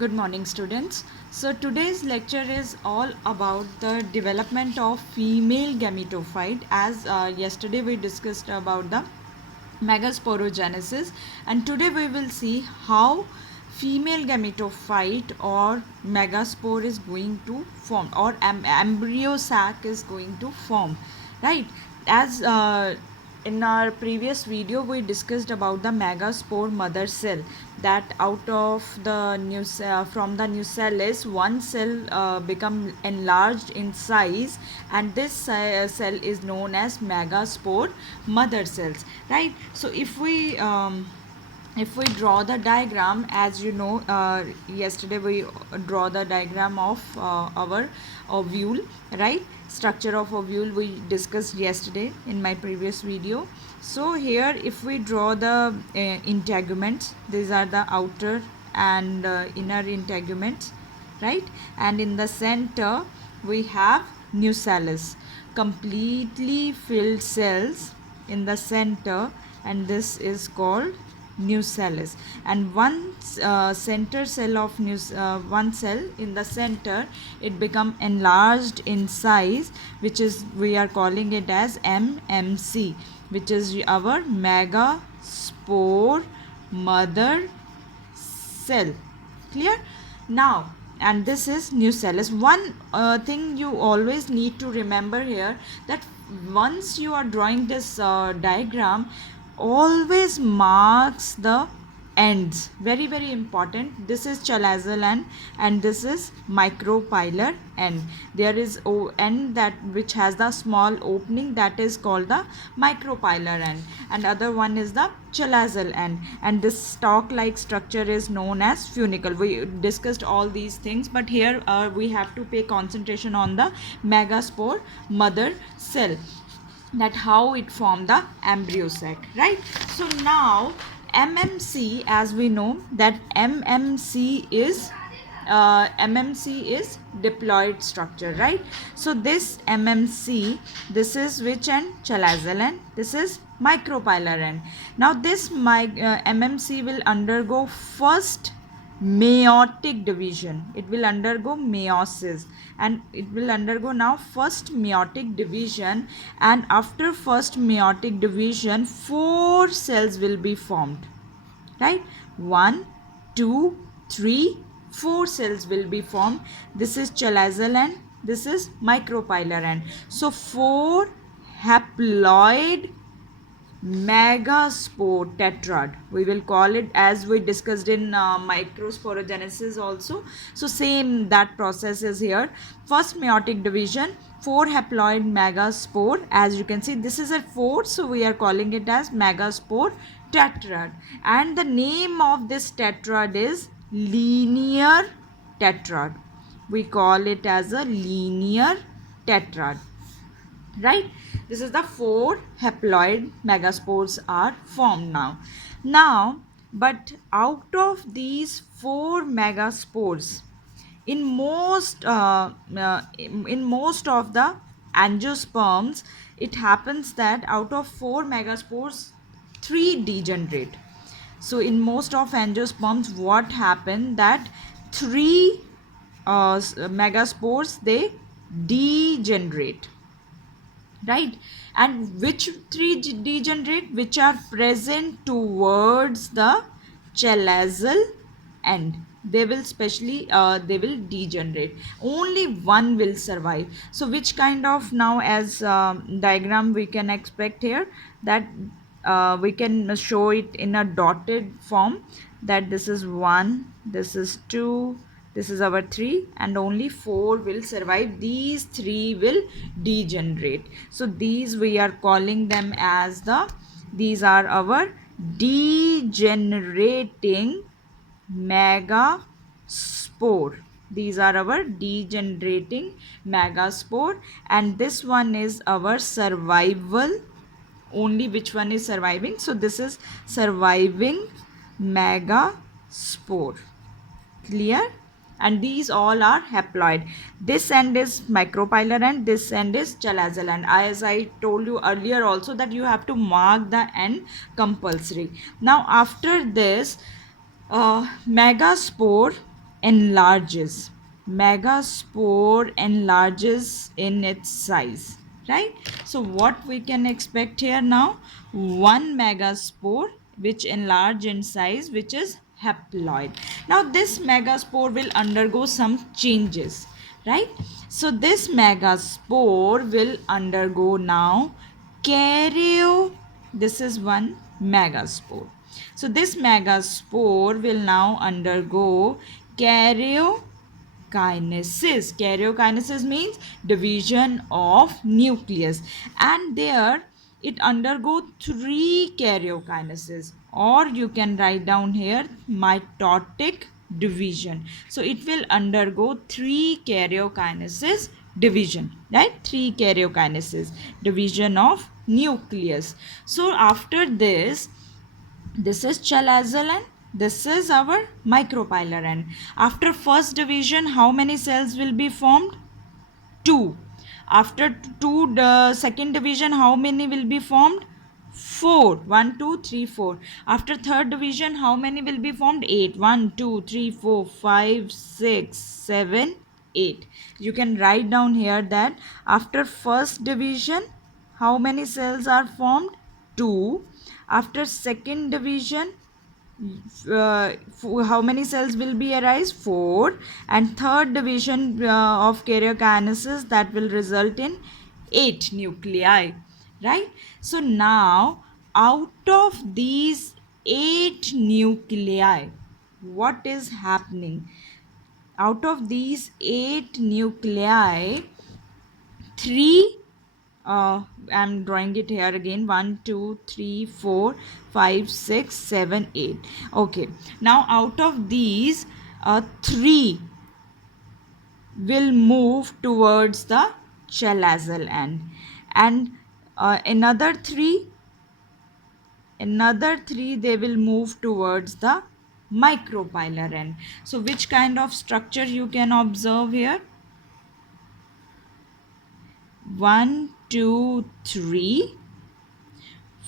Good morning, students. So today's lecture is all about the development of female gametophyte. As yesterday we discussed about the megasporogenesis, and today we will see how female gametophyte or megaspore is going to form, or embryo sac is going to form, right? As in our previous video we discussed about the megaspore mother cell, that out of the new from the new cell is one cell become enlarged in size, and this cell is known as megaspore mother cells, right? So if we draw the diagram, as you know, yesterday we draw the diagram of our ovule, right? Structure of ovule we discussed yesterday in my previous video. So here if we draw the integuments, these are the outer and inner integuments, right? And in the center we have nucellus, completely filled cells in the center, and this is called nucellus. And one center cell of one cell in the center, it become enlarged in size, which is we are calling it as MMC, which is our megaspore mother cell. Clear? Now, and this is nucellus. One thing you always need to remember here, that once you are drawing this diagram, always marks the ends. Very very important. This is chalazal end and this is micropylar end. There is end that which has the small opening, that is called the micropylar end, and other one is the chalazal end, and this stalk like structure is known as funicle. We discussed all these things, but here we have to pay concentration on the megaspore mother cell, that how it formed the embryo sac, right? So now MMC, as we know that MMC is diploid structure, right? So this MMC, this is which end? Chalazal end. This is micropylar end. Now this MMC will undergo first meiotic division. It will undergo meiosis, and it will undergo now first meiotic division, and after first meiotic division 4 cells will be formed, right? 1 2 3 4 cells will be formed. This is chalazal end, this is micropylar end. So 4 haploid megaspore tetrad, we will call it, as we discussed in microsporogenesis also. So same that process is here. First meiotic division, 4 haploid megaspore. As you can see, this is a 4, so we are calling it as megaspore tetrad, and the name of this tetrad is linear tetrad. We call it as a linear tetrad, right? This is the 4 haploid megaspores are formed now. But out of these 4 megaspores, in most of the angiosperms, it happens that out of 4 megaspores 3 degenerate. So in most of angiosperms, what happened, that 3 megaspores they degenerate, right? And which 3 degenerate? Which are present towards the chalazal end. They will they will degenerate. Only one will survive. So which kind of, now as diagram we can expect here, that we can show it in a dotted form, that this is 1, this is 2, this is our 3, and only 4 will survive. These 3 will degenerate. So these we are calling them as these are our degenerating megaspore. These are our degenerating megaspore, and this one is our survival. Only which one is surviving? So this is surviving megaspore. Clear? And these all are haploid. This end is micropylar end, this end is chalazal end. As I told you earlier also, that you have to mark the end compulsory. Now after this megaspore enlarges. Megaspore enlarges in its size, right? So what we can expect here now? One megaspore which enlarge in size, which is haploid. Now this megaspore will undergo some changes, right? So this megaspore will undergo now karyo. This is one megaspore. So this megaspore will now undergo karyokinesis. Karyokinesis means division of nucleus, and there it undergo three karyokinesis, or you can write down here mitotic division. So it will undergo three karyokinesis division, right? Three karyokinesis division of nucleus. So after this is chalazal end, this is our micropylar end. After first division, how many cells will be formed? 2. After 2, the second division, how many will be formed? 4. 1, 2, 3, 4. After third division, how many will be formed? 8. 1, 2, 3, 4, 5, 6, 7, 8. You can write down here that after first division, how many cells are formed? 2. After second division, how many cells will be arise? 4. And third division of karyokinesis, that will result in 8 nuclei, right? So now out of these 8 nuclei, what is happening? Out of these 8 nuclei, 3, I'm drawing it here again, 1, 2, 3, 4, 5, 6, 7, 8. Okay, now out of these, 3 will move towards the chalazal end, and another 3 they will move towards the micropylar end. So which kind of structure you can observe here? 1, 2, 3,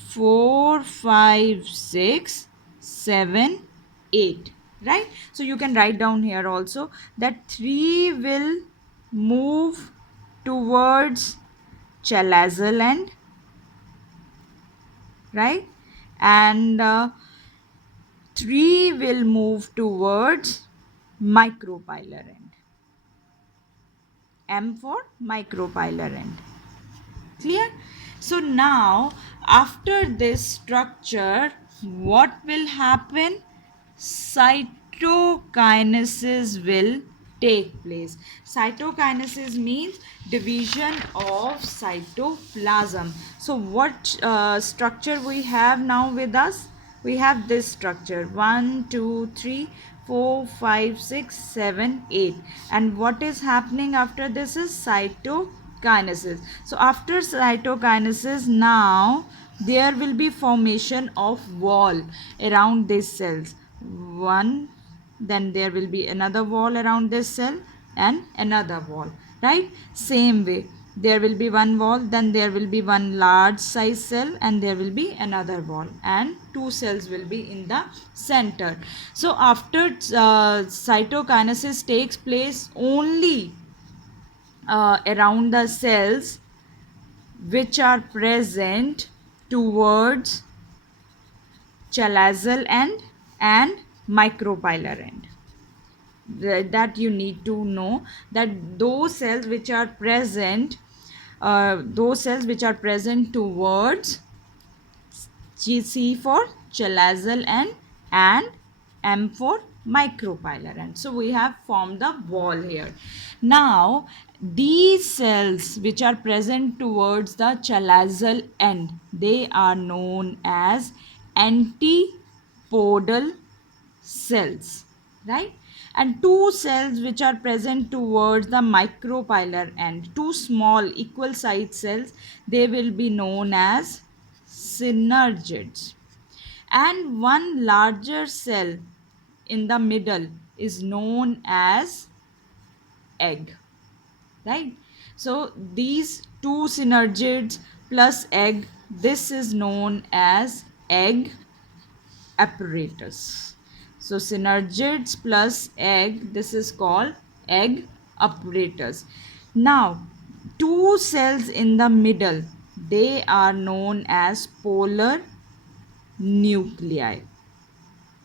4, 5, 6, 7, 8, right? So you can write down here also that 3 will move towards chalazal end, right? And 3 will move towards micropylar end. M for micropylar end. Clear? So now after this structure, what will happen? Cytokinesis will take place. Cytokinesis means division of cytoplasm. So what structure we have now with us? We have this structure: 1, 2, 3, 4, 5, 6, 7, 8. And what is happening after this is cytokinesis. So after cytokinesis, now there will be formation of wall around these cells. One, then there will be another wall around this cell and another wall, right? Same way, there will be one wall, then there will be one large size cell, and there will be another wall, and 2 cells will be in the center. So after cytokinesis takes place only around the cells which are present towards chalazal end and micropylar end. That you need to know, that those cells which are present towards C for chalazal end and M for micropylar end. So we have formed the wall here. Now these cells which are present towards the chalazal end, they are known as antipodal cells, right? And 2 cells which are present towards the micropylar end, 2 small equal sized cells, they will be known as synergids. And 1 larger cell in the middle is known as egg, right? So these 2 synergids plus egg, this is known as egg apparatus. So synergids plus egg, this is called egg apparatus. Now two cells in the middle, they are known as polar nuclei.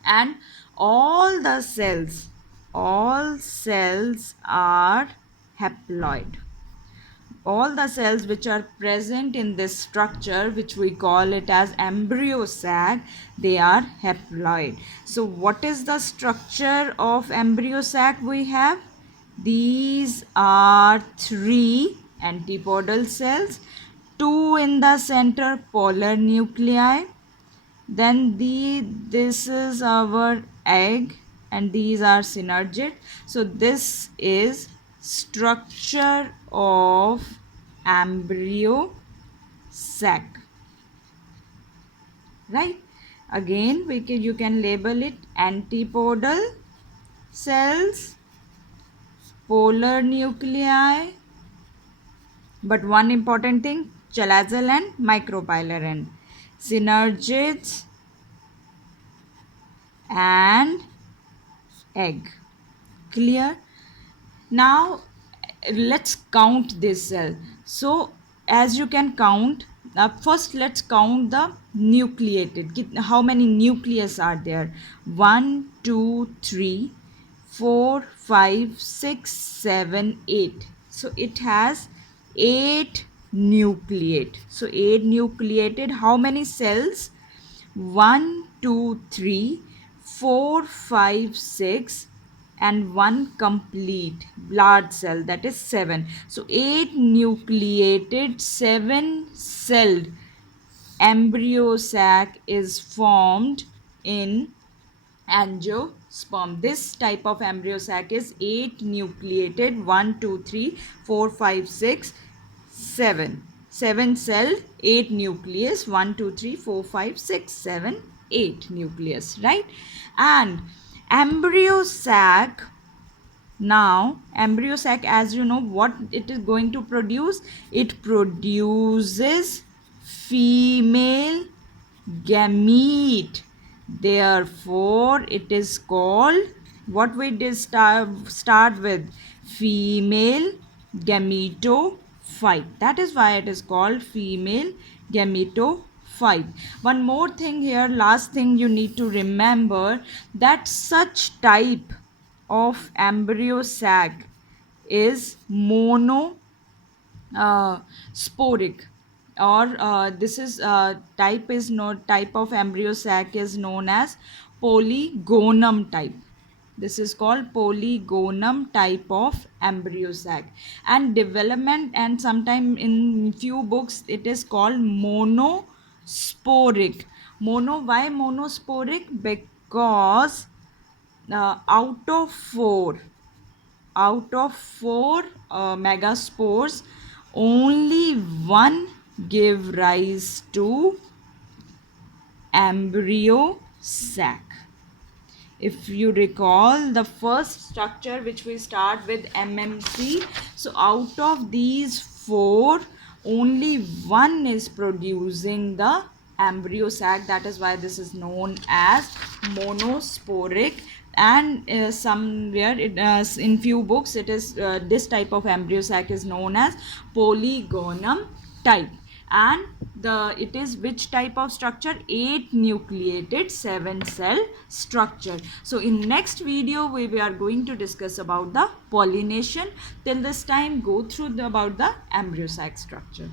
And all cells are haploid. All the cells which are present in this structure, which we call it as embryo sac, they are haploid. So what is the structure of embryo sac we have? These are three antipodal cells, two in the center, polar nuclei. Then this is our egg and these are synergid. So this is structure of embryo sac, right? Again you can label it antipodal cells, polar nuclei, but one important thing, chalazal and micropylar end, synergids and egg. Clear? Now let's count this cell. So as you can count, first let's count the nucleated. How many nucleus are there? 1 2 3 4 5 6 7 8. So it has 8 nucleate. So 8 nucleated. How many cells? 1 2 3 4 5 6 and one complete blood cell, that is 7. So 8 nucleated 7 celled embryo sac is formed in angiosperm. This type of embryo sac is 8 nucleated, 1 2 3 4 5 6 7. 7 celled, 8 nucleus, 1 2 3 4 5 6 7 8 nucleus, right? And embryo sac, now embryo sac, as you know, what it is going to produce? It produces female gamete. Therefore it is called, what we did start with, female gametophyte. That is why it is called female gametophyte. One more thing here, last thing you need to remember, that such type of embryo sac is sporic, or this is type of embryo sac is known as polygonum type. This is called polygonum type of embryo sac. And development, and sometime in few books it is called monosporic. Why monosporic? Because out of four megaspores, only one give rise to embryo sac. If you recall the first structure which we start with MMC, so out of these four, only one is producing the embryo sac. That is why this is known as monosporic. And somewhere in few books it is this type of embryo sac is known as polygonum type. And it is which type of structure? 8 nucleated 7 cell structure. So in next video we are going to discuss about the pollination. Till this time, go through about the embryo sac structure.